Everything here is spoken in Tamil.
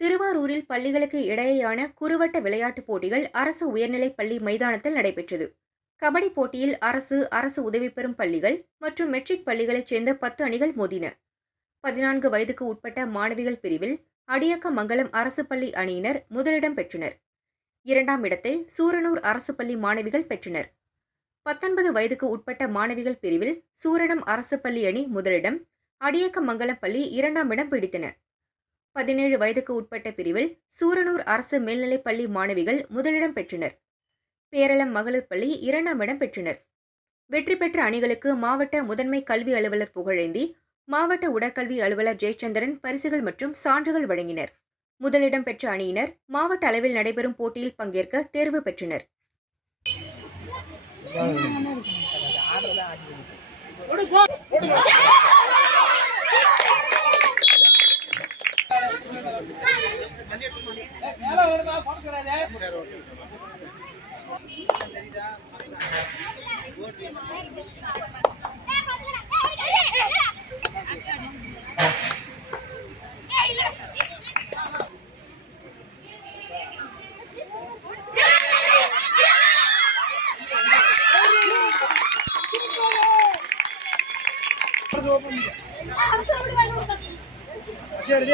திருவாரூரில் பள்ளிகளுக்கு இடையேயான குறுவட்ட விளையாட்டுப் போட்டிகள் அரசு உயர்நிலைப் பள்ளி மைதானத்தில் நடைபெற்றது. கபடி போட்டியில் அரசு உதவி பெறும் பள்ளிகள் மற்றும் மெட்ரிக் பள்ளிகளைச் சேர்ந்த 10 அணிகள் மோதின. 14 வயதுக்கு உட்பட்ட மாணவிகள் பிரிவில் அடியக்கமங்கலம் அரசு பள்ளி அணியினர் முதலிடம் பெற்றனர். 2ஆம் இடத்தை சூரனூர் அரசு பள்ளி மாணவிகள் பெற்றனர். 19 வயதுக்கு உட்பட்ட மாணவிகள் பிரிவில் சூரணம் அரசு பள்ளி அணி முதலிடம், அடியக்கமங்கலம் பள்ளி 2ஆம் இடம் பிடித்தன. 17 வயதுக்கு உட்பட்ட பிரிவில் சூரனூர் அரசு மேல்நிலைப் பள்ளி மாணவிகள் முதலிடம் பெற்றனர். பேரளம் மகளிர் பள்ளி 2ஆம் இடம் பெற்றனர். வெற்றி பெற்ற அணிகளுக்கு மாவட்ட முதன்மை கல்வி அலுவலர் புகழேந்தி, மாவட்ட உடற்கல்வி அலுவலர் ஜெயச்சந்திரன் பரிசுகள் மற்றும் சான்றுகள் வழங்கினர். முதலிடம் பெற்ற அணியினர் மாவட்ட அளவில் நடைபெறும் போட்டியில் பங்கேற்க தேர்வு பெற்றனர். சரி